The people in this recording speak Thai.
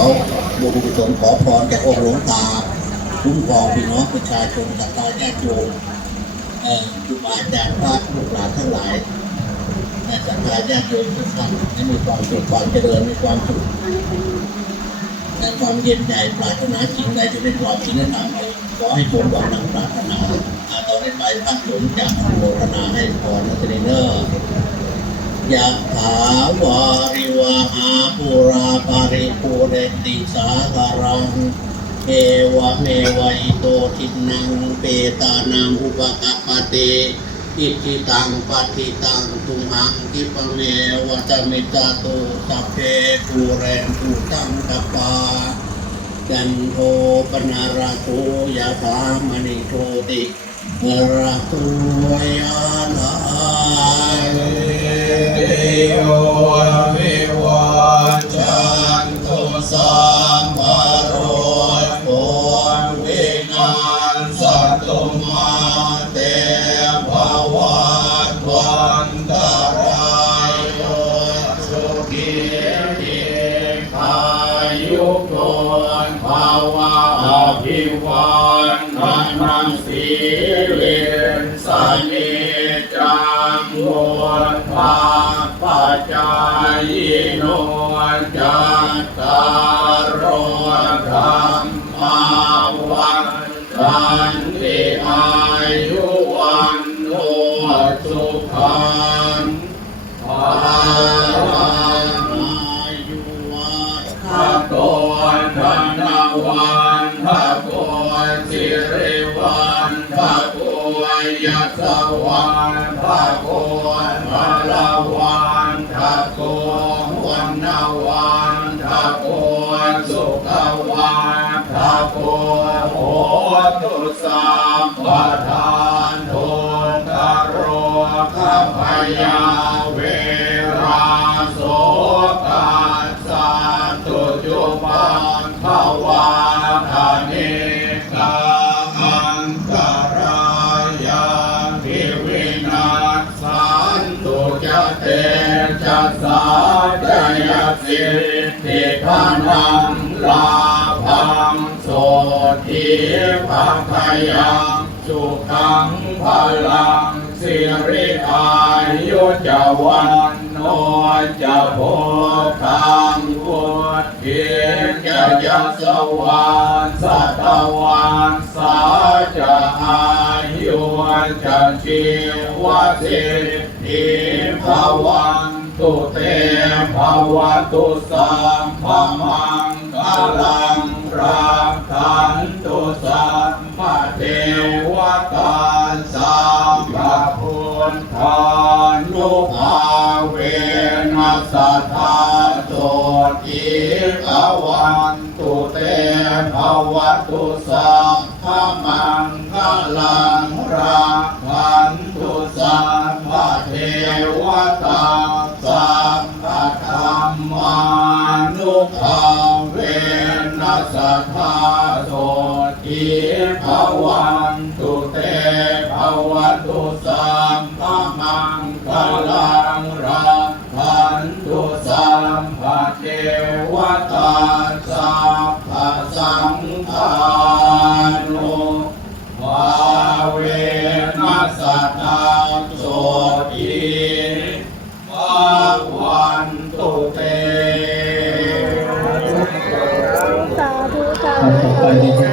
อบุญกุศลขอพรจากองค์หลวงตาคุ้มครองพี่น้องประชาชนศรัทธาญาติโยมเอ่อครูบาอาจารย์พระลูกหลานทั้งหลายและศรัทธาญาติโยมทุกท่านให้มีความสุขความเจริญมีความสุขและความเย็นใจปรารถนาสิ่งใดจะเป็นความจริงและทำให้ขอให้สมหวังดังปรารถนาตอนนี้ไปพักสงฆ์จากอนุโมทนาให้พรนักเรียนเนอร์ ยะถาวาริวหาปุราปาริปุเรนติสาคารังเอวะเมวะอิโตทินังเปตานังอุปกปปติอิจิตังปฏิตังตุมหังกิปเมวะตมิตาตุสัพเพปูเรนตุตังกปาจันโทปนาราโทยะถามณิโทติระโทยา ปัจจายโนจัตตารโร ธรรมาวันตันติอายุวันโนสุขังภาลังอายุวัฒพระโกธนวันพระโกสิริวันพระโกยัสวันพระโก วัพโกนโหตุสัมปทานทุนกโรคัพยาเวราโสกาสาตุจุปันภวาทานิกาอันตรายาภิวินาสันตุจะเตจะสาจยสิทธิพานังลา ภังโสทีภังขยังสุขังพลังสิริอายุจวันโนจะโพคังพุทธิจะยัสวานสัตวันสาจะอายุจะชีวสิทิภวันตุเตภวตุสัมภมังคลัง รักขันตุสัมภเทวตาสัมภพุทธานุภาเวนัสสทาโสติภวันตุเตภวตุสัมภมังคลังรักขันตุสัมภเทวตา สสทธาโสติภวันตุเตภวตุสัมภมังคลังรักขันตุสัมภเทวตาสัพพสังฆานุภาเวนัสสทธาโสติภวัน ส